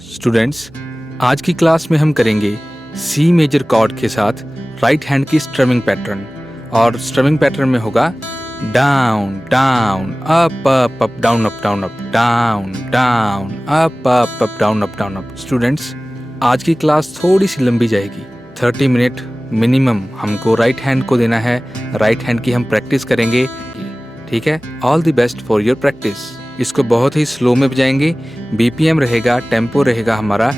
Students, आज की class में हम करेंगे सी मेजर कॉर्ड के साथ राइट हैंड की स्ट्रमिंग पैटर्न। और स्ट्रमिंग पैटर्न में होगा down down up up up down up down up down down up up down up down up. Students, आज की क्लास थोड़ी सी लंबी जाएगी, 30 मिनट मिनिमम हमको राइट हैंड को देना है। राइट हैंड की हम प्रैक्टिस करेंगे, ठीक है। All the best for your practice. इसको बहुत ही स्लो में बजाएंगे। बीपीएम रहेगा, टेम्पो रहेगा हमारा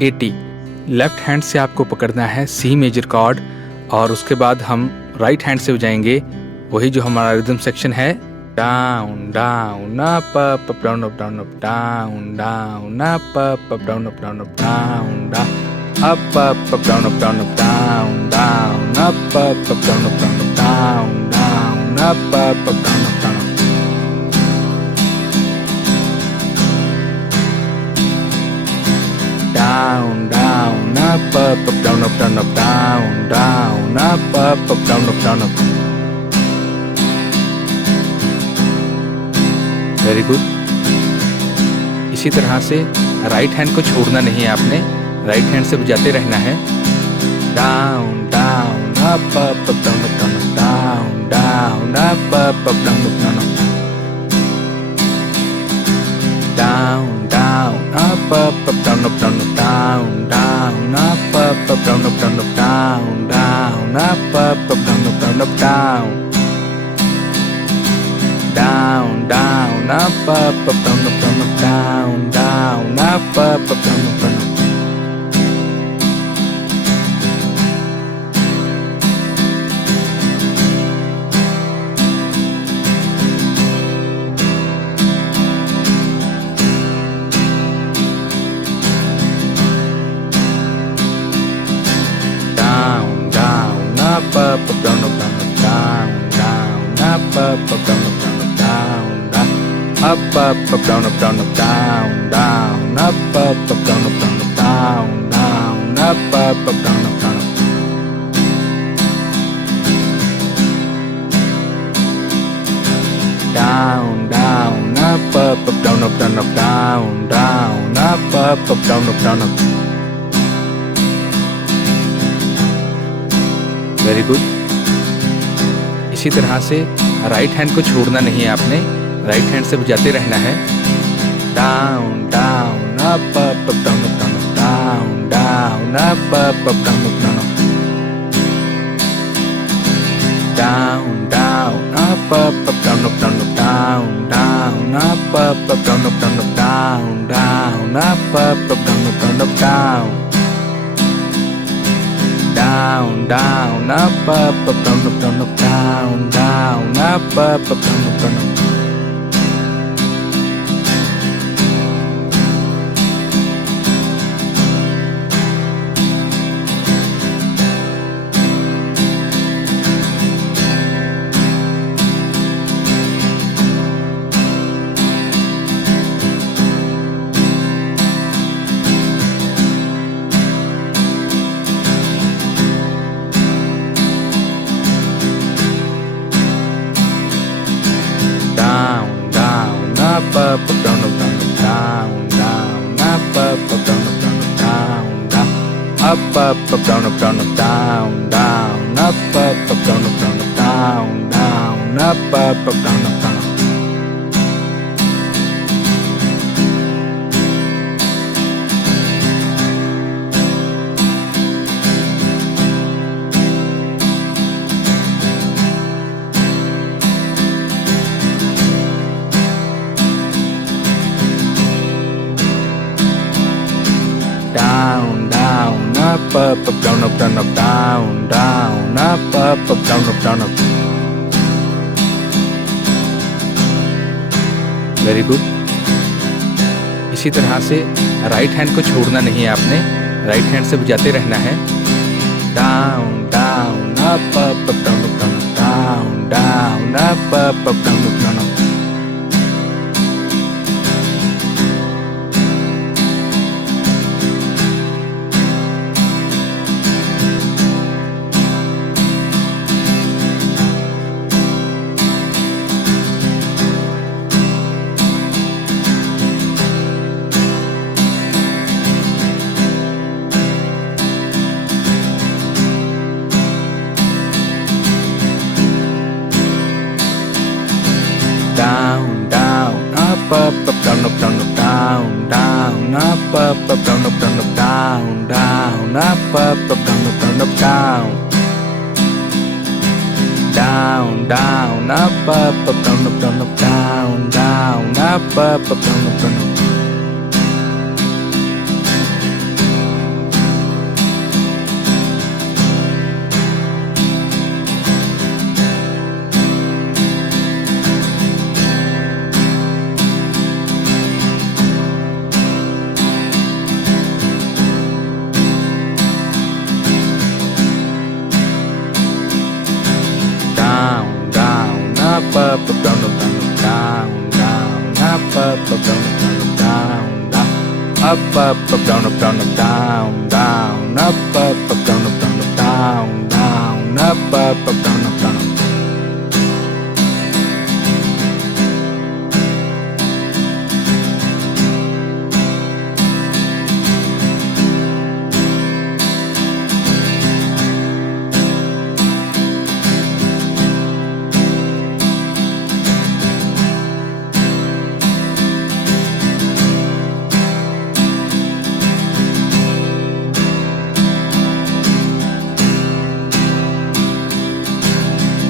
80। लेफ्ट हैंड से आपको पकड़ना है सी मेजर कॉर्ड और उसके बाद हम राइट हैंड से बजाएंगे वही जो हमारा रिदम सेक्शन है, down down up up down up down up down down up up down up down up down down up up down up down up down down up up down up down up down down up up down up down up down down up up up down up down up down down up up up down up down up। Very good. इसी तरह से right hand को छोड़ना नहीं है आपने, right hand से बजाते रहना है। Down down up up up down up down up down down up up up down up down up down down up up up down up down up down down up up up down up down up down down up up up down up down up down down down up up up down up down up down down up up up down up down up up up up down up down up down down up up up down up down up down down up up up down up down up down down up up up down up down up down down up up up down up down up down down up up up down up down up down down up up down up down up। Very good. इसी तरह से right hand को छोड़ना नहीं है आपने, right hand से बजाते रहना है। Down down up up up down up down up down down up up up down up down up down down up up up down up down up down down up up up down up down up down down up up up down up down up down down down up up up down up down up down down up up up down up down up up up up down up down up down down up up up down up down up down down up up down up down up down down up up down up down up down down up up down up down up down down up up up down up down up down down up up down up down up। Very good. इसी तरह से right hand को छोड़ना नहीं है आपने, right hand से बजाते रहना है। Down down up up up down up down up down down up up down up down up up, up, down, up, down, up, down, down, up, down, up, down, up, down. Down, down, up, down, up, down, up, down, down, up, down, up, down, up. Up, up, down, up, down, up, down, down, up, down, up, down, up, down, down, up, down, up, down, up, down, down, up, down, up, down, up, down, down, up, down, up, down, up.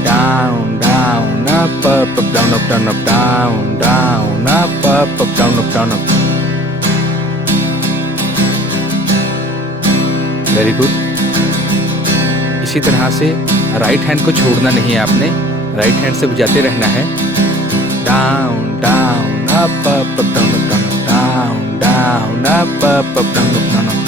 Down, down, up, down, up, down, up, down, down, up, down, up, down, up. Very good. इसी तरह से right hand को छोड़ना नहीं है आपने, right hand से बजाते रहना है। Down, down, up, down, up, down, down, down, up, down, up, down, up.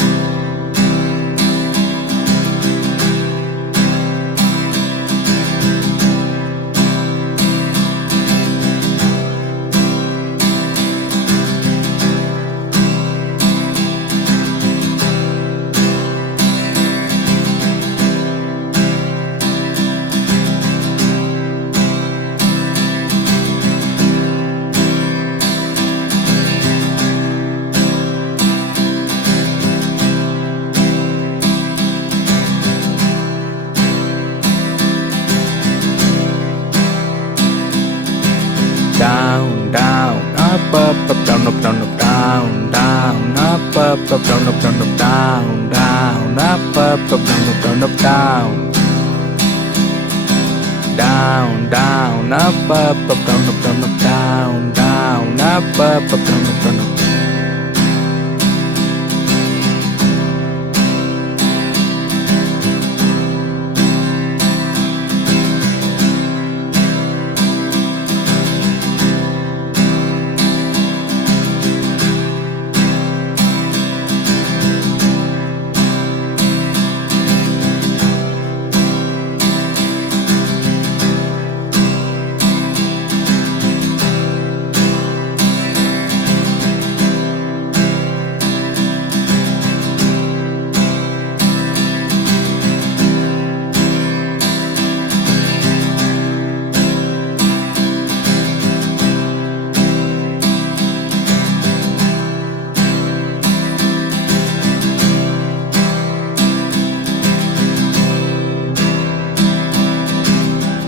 Down, down, up, down, up, down, up, down, down, up, down, up, down, up, down, down, up, down, up, down, up, down. Down, down, up, down, up, down, up, down, down, up, down, up, down, up.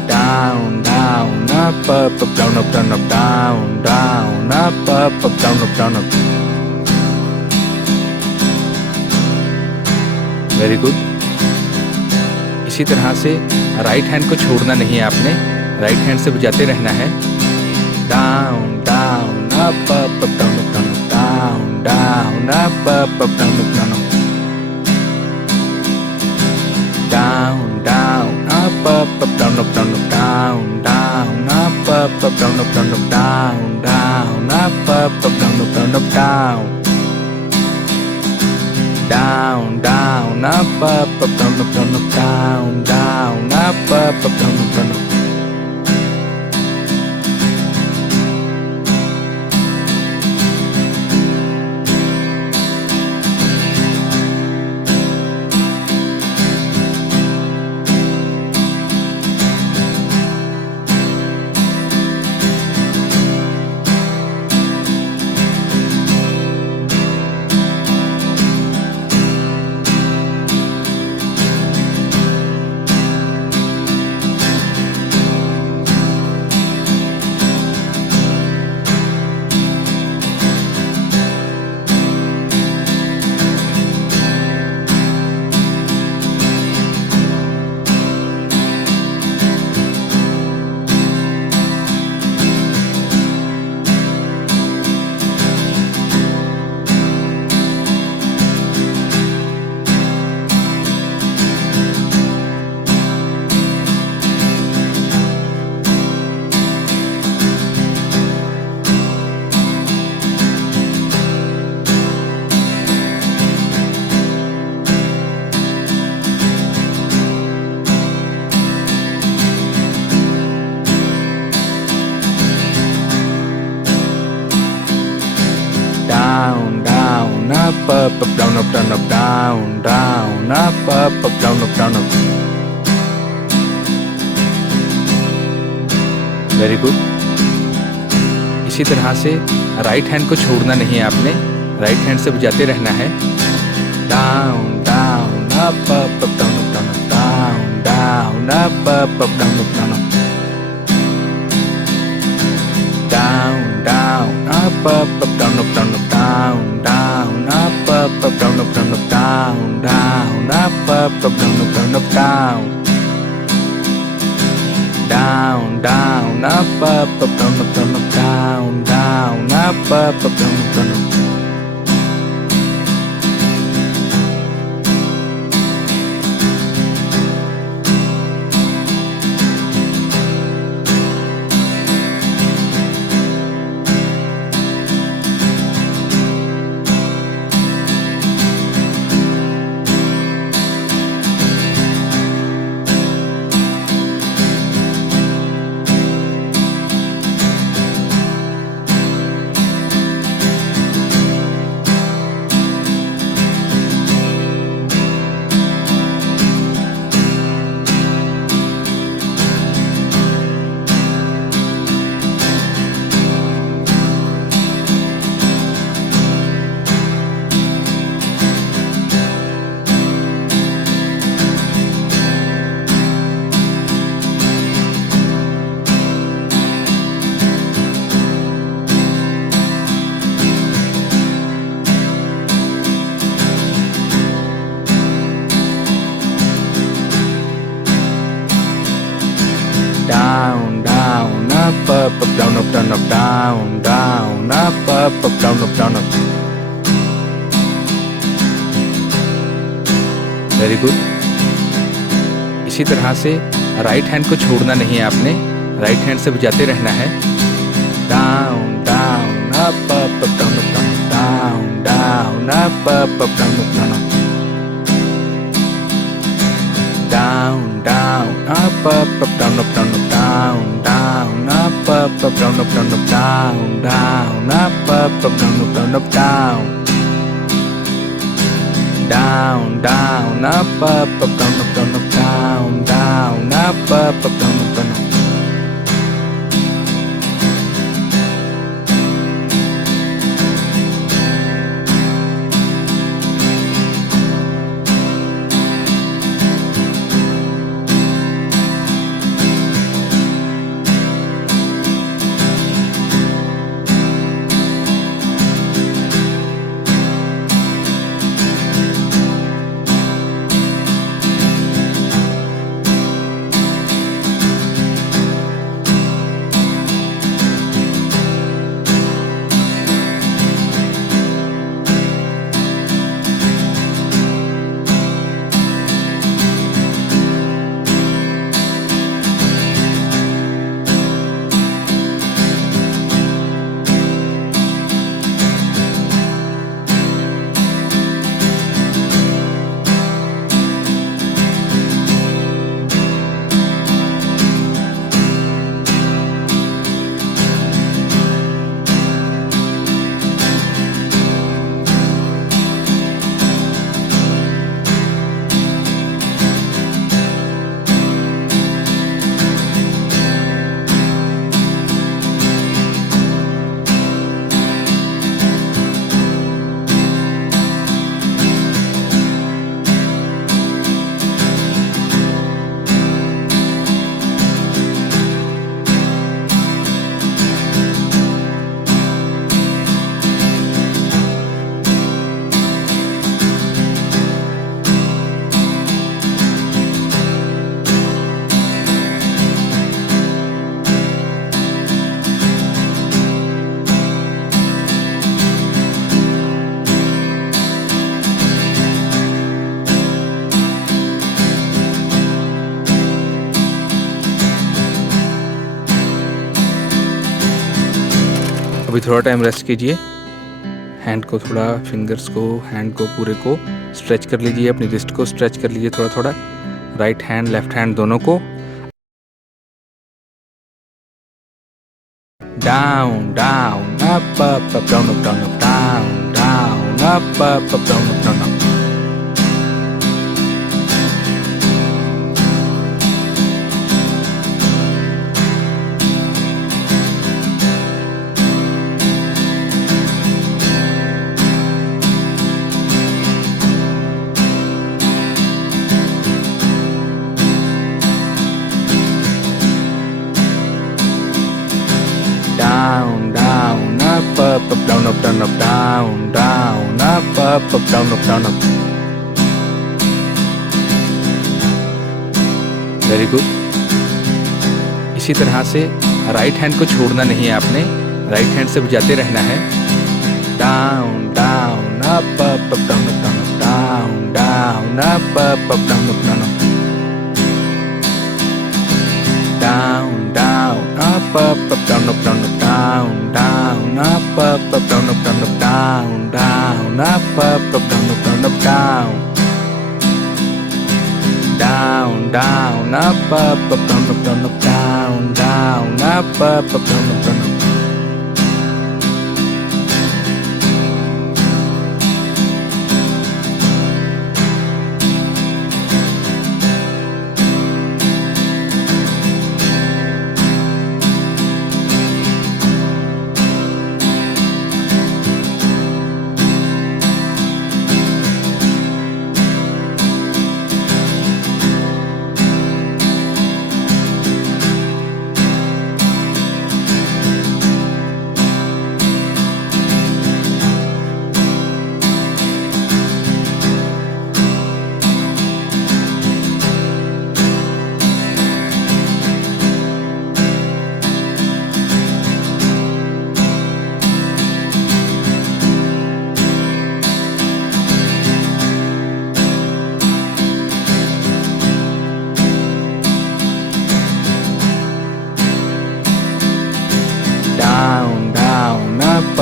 Down, down, up, down, up, down, up, down, down, up, down, up, down, up. Very good. इसी तरह से right hand को छोड़ना नहीं है आपने, right hand से बजाते रहना है। Down, down, up, down, up, down, up, down, down, up, down, up, down, up. Down, down, up, down, up, down, up, down, down, up, down, up, down, up, down, down, up, down, up, down, up, down. Down, down, up, down, up, down, up, down, down, up, down, up, down, up. up, down, up, down, up, down, down, up, down, up, down, up. Very good. इसी तरह से right hand को छोड़ना नहीं है आपने, right hand से बजाते रहना है। Down down up up down up down down up up down up down down down up up down up down down down up up down up down down down up up down up down down down, down, up, up, up, down, up, down, up, down, down, up, up, up, down, up, down, up. Down, down, up, up, up, down, up, down, up, down, down, up, up, down, up, down, up. Very good. इसी तरह से right hand को छोड़ना नहीं है आपने, right hand से बजाते रहना है। Down down up up down up down down up up down up down down, down, up, up, down, up, down, up, down, down, up, down, up, down, up, down, down, up, down, up, down, up, down, down, down, up, down, up, down, up, down, down, up, down, up, down, up. अभी थोड़ा time rest कीजिए, hand को थोड़ा, fingers को, hand को पूरे को stretch कर लीजिए, अपनी रिस्ट को स्ट्रेच कर लीजिए थोड़ा थोड़ा, राइट हैंड लेफ्ट हैंड दोनों को। Down down up up down up down up down down up, down, up, down, up. Down, down, up, down, up, down, up, down, down, up, down, up, down, up. Very good. इसी तरह से right hand को छोड़ना नहीं है आपने, right hand से बजाते रहना है। Down down up down up down down up down up down up down down up down up down up down down up down up down up down down up down up down up down down, down, up, down, up, down, up, down, down, up, down, up, down, up.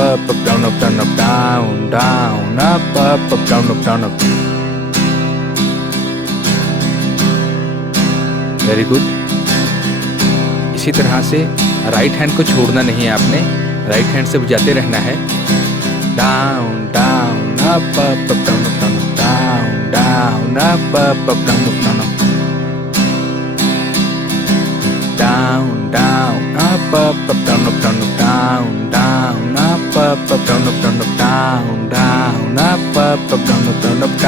Up, down, up, down, up, down, down, up, down, up, down, up. Very good. इसी तरह से right hand को छोड़ना नहीं है आपने, right hand से बजाते रहना है। Down down up down up down down up down up down up down down up down up down up down down up, down, up, down, up, down, down, up, down, up, down, up, down, down, down, up, down, up, down, up,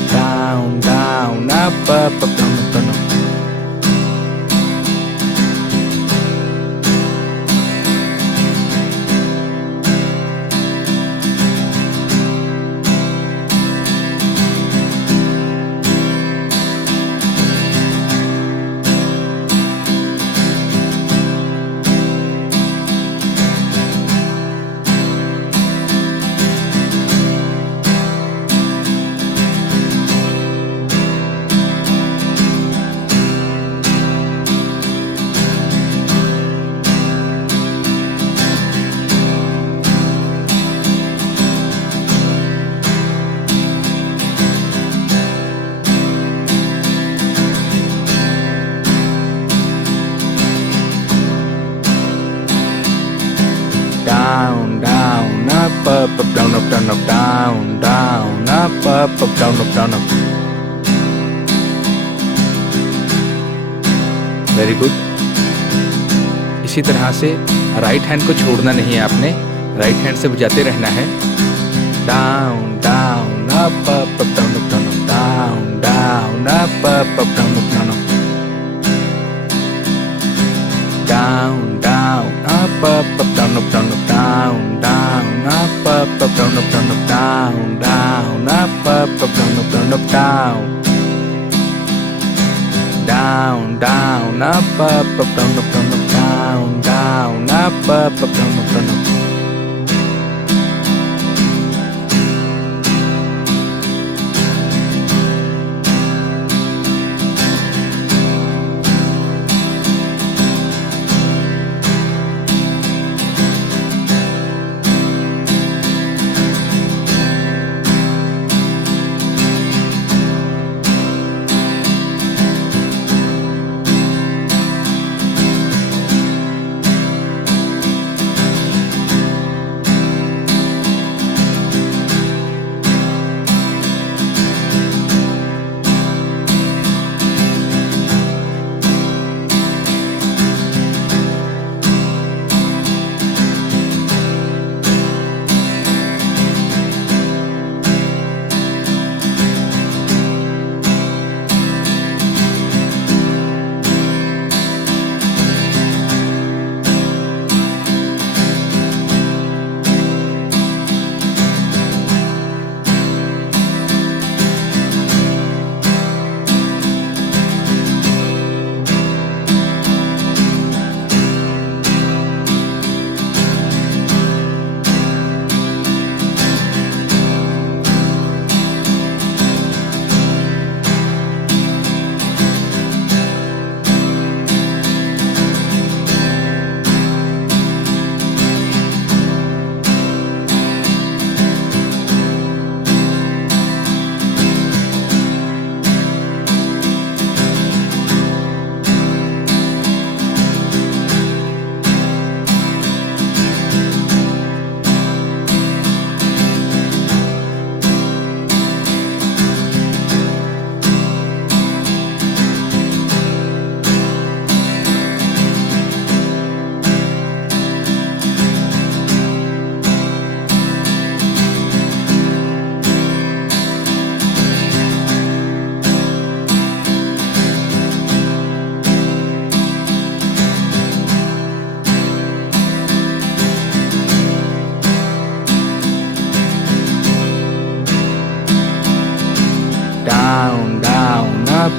down, down, up, down, up, down, up. Down, down, up, down, up, down, up, down, down, up, down, up, down, up. Very good. इसी तरह से right hand को छोड़ना नहीं है आपने, right hand से बजाते रहना है। Down down up down up down up down down up down up down up down down up down, up, down, up, down, down, up, down, up, down, up, down, down, up, down, up, down, up, down, down, down, up, down, up, down, up, down, down, up, down, up, down, up.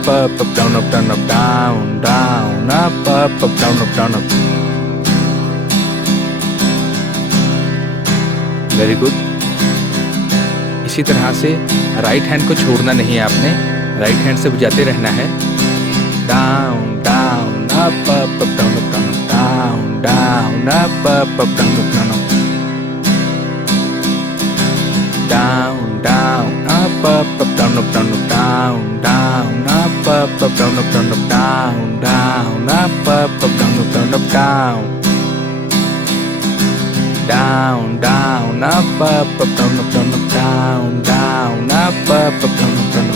up, down, up, down, up, down, down, up, down, up, down, up. Very good. इसी तरह से right hand को छोड़ना नहीं है आपने, right hand से बजाते रहना है। Down down up up down up down down up up down up down down up up down up down down up up down up down down up up down up down down, down, up, up, down, up, down, down, up, down, down, up.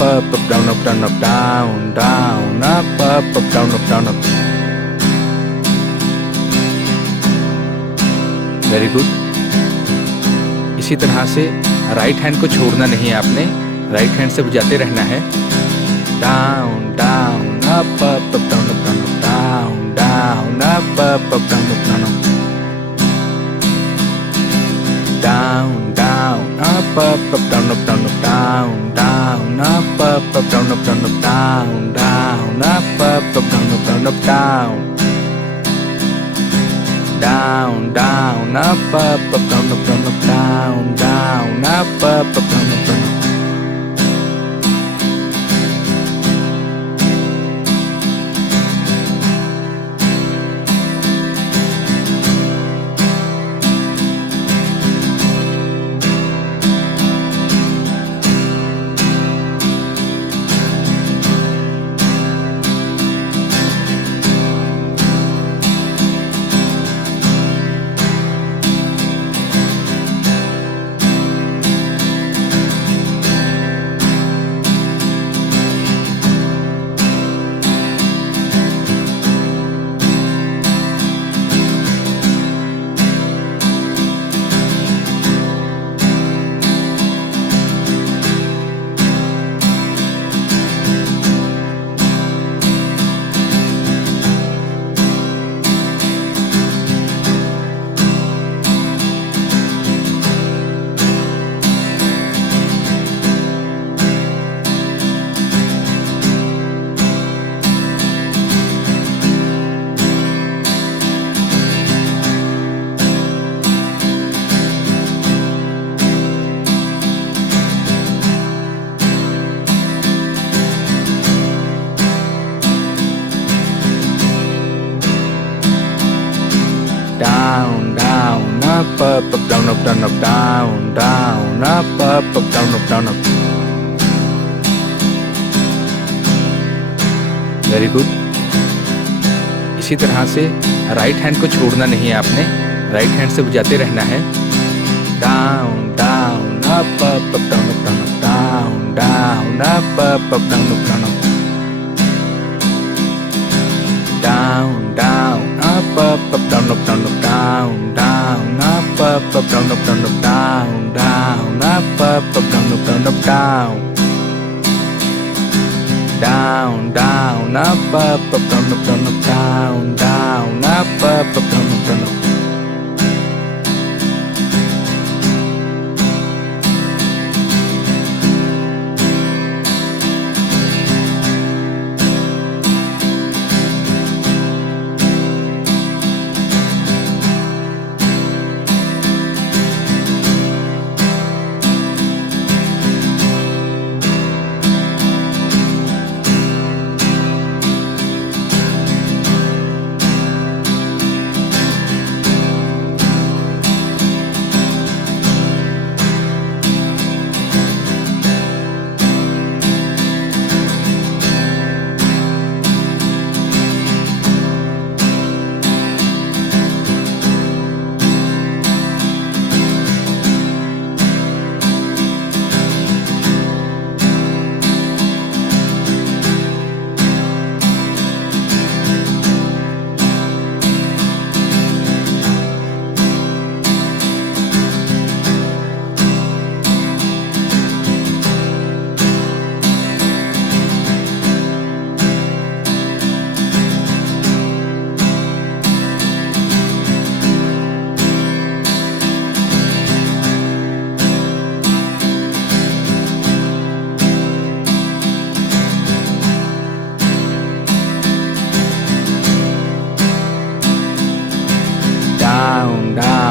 Up, down, up, down, up, down, down, up, down, up. Very good. इसी तरह से right hand को छोड़ना नहीं है आपने, right hand से बजाते रहना है। Down down up up down up down down up down up down down up down up down up down down up down up down up down down up down up down up down down down up down up down up down down up down up down up. down, down, up, down, up, down, up, down, down, up, down, up, down, up. Very good. इसी तरह से right hand को छोड़ना नहीं है आपने, right hand से बजाते रहना है। Down down up up down up down down down up up down up down up Down, down, up, down, up, down, down, up, down, up, down, down, up, down, up, down. Down, down, up, down, down, down, up, down, up.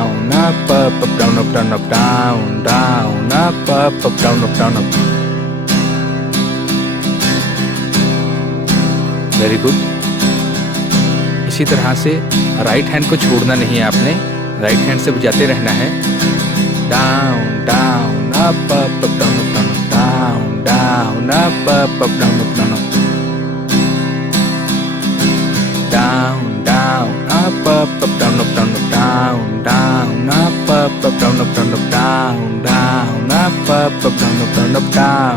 Down, down, up, down, down, down, up, down, up. Very good. इसी तरह से right hand को छोड़ना नहीं है आपने, right hand से बजाते रहना है। Down, down, up, down, down, down, up, down, down, down, down, up, down, down, down, down, up, down, down, down, down, up, down, down, down,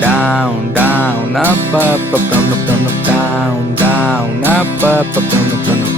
down, down, up, down, down, down, down, up, down, down.